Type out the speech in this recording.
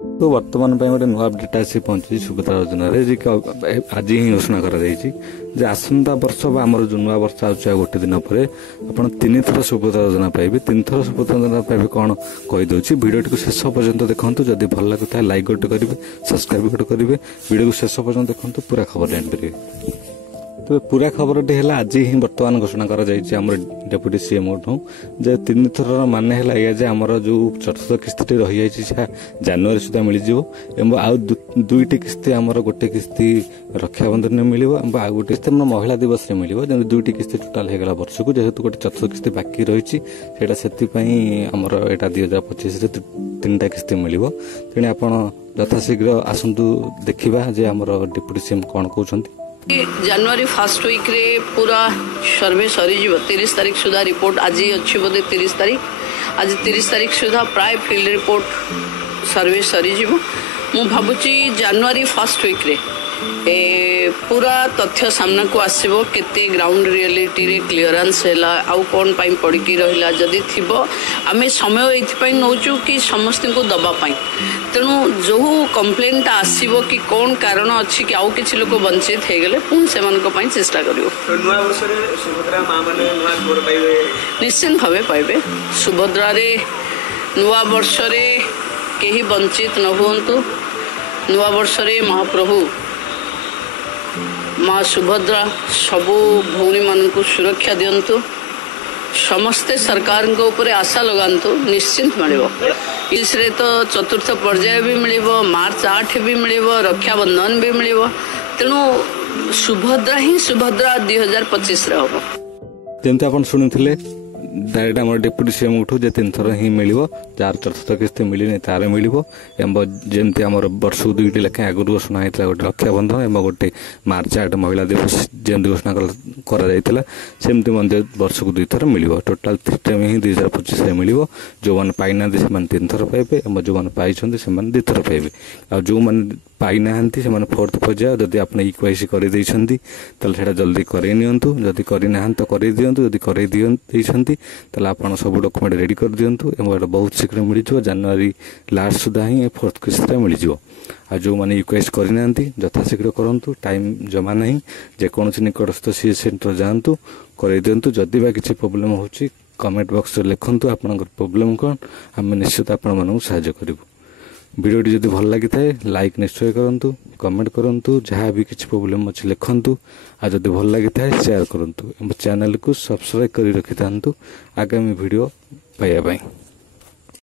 तो वर्तमान गोटे नुआ अपडेट आसी पहुंची सुभद्रा योजना आज ही घोषणा कर आसंता वर्ष आमर जो नुआ वर्ष आ गोटे दिन पर आप 3 थर सुभद्रा योजना पाइबे 3 थर सुभद्रा योजना पाइबे कौन कहीदे भिडियो टी शेष पर्यंत देखूँ जदि भल लगता है लाइक गोटे करेंगे सब्सक्राइब गोटे करेंगे भिडियो को शेष पर्यंत देखूँ पूरा खबर जानीपर। तो पूरा खबर टी है आज ही बर्तमान घोषणा कर डेप्यूटी सीएम जे 3 थर मान है या आमर जो चतुर्थ किस्ती रही जाए जनवरी सुधा मिल जाव आउ 2टी किस्ती आमर गोटे किस्ती रक्षाबंधन में मिल आ गोटे किस्ती महिला दिवस में मिल 2टी किस्ती टोटाल होगा वर्ष को जेहेतु गोटे चतुर्थ किस्ती बाकी रही आमर यहाँ 2025 3टा किस्ती मिल तेणु आप यथाशीघ्र आसतु देखा जे आमर डेप्यूटी सीएम कौन कहते जनवरी फर्स्ट वीक रे पूरा सर्वे सरी 30 तारीख सुधा रिपोर्ट आज ही अच्छी बोधे 30 तारीख आज 30 तारीख सुधा प्राय फील्ड रिपोर्ट सर्वे सरी मु भावुची जनवरी फर्स्ट वीक रे पूरा तथ्य सामना को आसीबो केते ग्राउंड रियलिटी रे क्लियरेंस हैला आउ कोन पाई पड़की रहिला जदी थिबो आमे समय एथि पाई नौचु कि समस्त को दबा पाई तेणु जो कंप्लेंट आसीबो कि कौन कारण अच्छी कि आउ किछि लोक वंचित हे गेले पुन सेमान को पाई चेष्टा करियो। नुआ वर्ष रे सुभद्रा मां माने नुआ खबर पाइबे निश्चित भावे पाइबे सुभद्रा रे नुआ वर्ष रे केही वंचित न होंतु नुआ वर्ष रे महाप्रभु माँ सुभद्रा सबू भौणी मान को सुरक्षा दिंतु समस्ते सरकार को ऊपर आशा लगातु निश्चिंत मिल इसरे तो चतुर्थ पर्याय भी मिल मार्च 8 भी मिल रक्षाबंधन भी मिल तेणु सुभद्रा ही सुभद्रा 2025 हम जमी आप शुणी डायरेक्ट आम डेप्यूटी सीएम उठू जे 3 थर ही मिल जार चतुर्थ किस्ती मिलनी तार मिल जमी आम वर्ष को 2टी लेखाएं आगुरी घोषणा होता गोटे रक्षाबंधन एवं गोटे मार्च 8 महिला दिवस जमी घोषणा करमती वर्ष को 2 थर मिल टोटाल 3 टाइम ही 2025 मिल जो मैंने पाईना से 3 थर पाइबे जो मैंने पाई 2 थर पाइबे आ जो मैंने पाईना से 4th पर्याय जदि आप इक्वाइसी कर जल्दी करनी जदि करना तो कर दिंतु जदि कर आप सब डॉक्यूमेंट रेडी कर दिंतु बहुत शीघ्र मिल जाए जनवरी लास्ट सुधा ही 4th किस्ती मिल जाए आ जो मैंने रिक्वेस्ट करना यथाशीघ्र करूँ टाइम जमा नहीं जेकोसी निकटस्थ सीएस सेंटर जातु कर दिंतु जदि बा किसी प्रोब्लेम हो कमेंट बॉक्स लिखुँ आप प्रोब्लेम कौन आम निश्चित आपण साहाय्य करूँ। वीडियोटी जदि भल लगी थाए लाइक निश्चय करूँ कमेंट करूँ जहाँ भी किसी प्रोब्लेम अच्छे लिखुँ आ जदि भल लगी थाए शेयर करूँ चैनल को सब्सक्राइब कर रखि था आगामी वीडियो पाइबा।